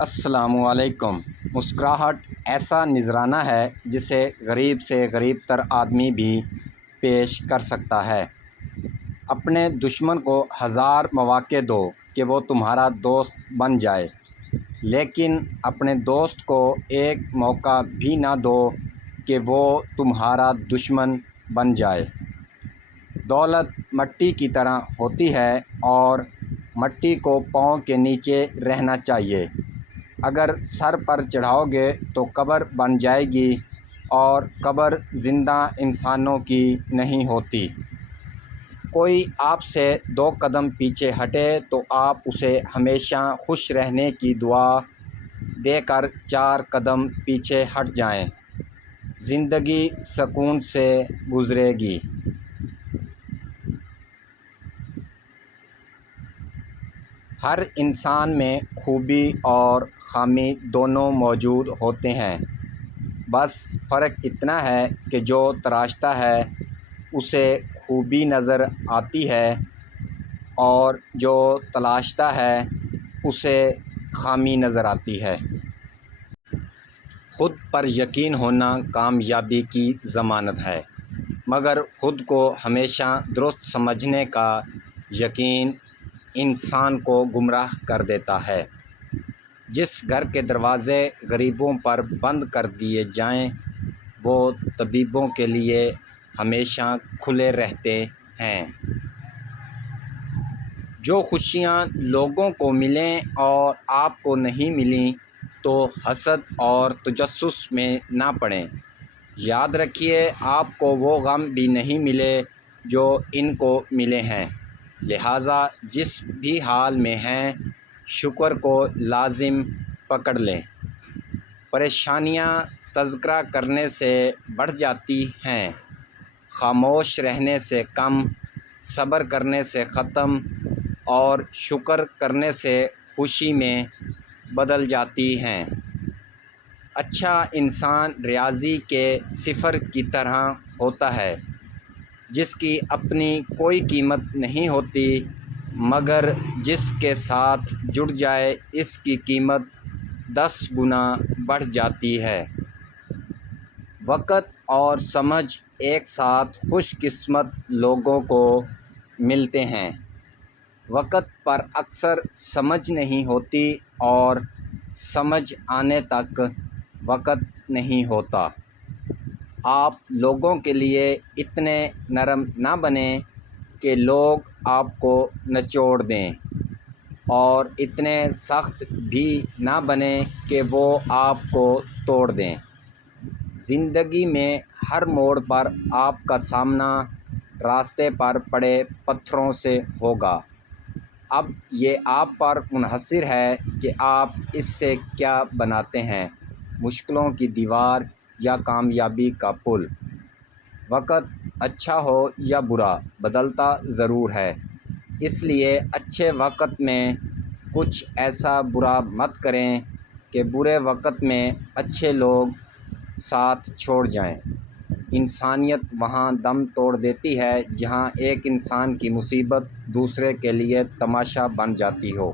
السلام علیکم۔ مسکراہٹ ایسا نذرانہ ہے جسے غریب سے غریب تر آدمی بھی پیش کر سکتا ہے۔ اپنے دشمن کو ہزار مواقع دو کہ وہ تمہارا دوست بن جائے، لیکن اپنے دوست کو ایک موقع بھی نہ دو کہ وہ تمہارا دشمن بن جائے۔ دولت مٹی کی طرح ہوتی ہے اور مٹی کو پاؤں کے نیچے رہنا چاہیے۔ اگر سر پر چڑھاؤ گے تو قبر بن جائے گی، اور قبر زندہ انسانوں کی نہیں ہوتی۔ کوئی آپ سے 2 قدم پیچھے ہٹے تو آپ اسے ہمیشہ خوش رہنے کی دعا دے کر 4 قدم پیچھے ہٹ جائیں۔ زندگی سکون سے گزرے گی۔ ہر انسان میں خوبی اور خامی دونوں موجود ہوتے ہیں، بس فرق اتنا ہے کہ جو تراشتا ہے اسے خوبی نظر آتی ہے، اور جو تلاشتا ہے اسے خامی نظر آتی ہے۔ خود پر یقین ہونا کامیابی کی ضمانت ہے، مگر خود کو ہمیشہ درست سمجھنے کا یقین انسان کو گمراہ کر دیتا ہے۔ جس گھر کے دروازے غریبوں پر بند کر دیے جائیں وہ طبیبوں کے لیے ہمیشہ کھلے رہتے ہیں۔ جو خوشیاں لوگوں کو ملیں اور آپ کو نہیں ملیں تو حسد اور تجسس میں نہ پڑیں۔ یاد رکھیے، آپ کو وہ غم بھی نہیں ملے جو ان کو ملے ہیں، لہٰذا جس بھی حال میں ہیں شکر کو لازم پکڑ لیں۔ پریشانیاں تذکرہ کرنے سے بڑھ جاتی ہیں، خاموش رہنے سے کم، صبر کرنے سے ختم، اور شکر کرنے سے خوشی میں بدل جاتی ہیں۔ اچھا انسان ریاضی کے صفر کی طرح ہوتا ہے، جس کی اپنی کوئی قیمت نہیں ہوتی، مگر جس کے ساتھ جڑ جائے اس کی قیمت 10 گنا بڑھ جاتی ہے۔ وقت اور سمجھ ایک ساتھ خوش قسمت لوگوں کو ملتے ہیں۔ وقت پر اکثر سمجھ نہیں ہوتی اور سمجھ آنے تک وقت نہیں ہوتا۔ آپ لوگوں کے لیے اتنے نرم نہ بنیں کہ لوگ آپ کو نچوڑ دیں، اور اتنے سخت بھی نہ بنیں کہ وہ آپ کو توڑ دیں۔ زندگی میں ہر موڑ پر آپ کا سامنا راستے پر پڑے پتھروں سے ہوگا۔ اب یہ آپ پر منحصر ہے کہ آپ اس سے کیا بناتے ہیں، مشکلوں کی دیوار یا کامیابی کا پل۔ وقت اچھا ہو یا برا بدلتا ضرور ہے، اس لیے اچھے وقت میں کچھ ایسا برا مت کریں کہ برے وقت میں اچھے لوگ ساتھ چھوڑ جائیں۔ انسانیت وہاں دم توڑ دیتی ہے جہاں ایک انسان کی مصیبت دوسرے کے لیے تماشا بن جاتی ہو۔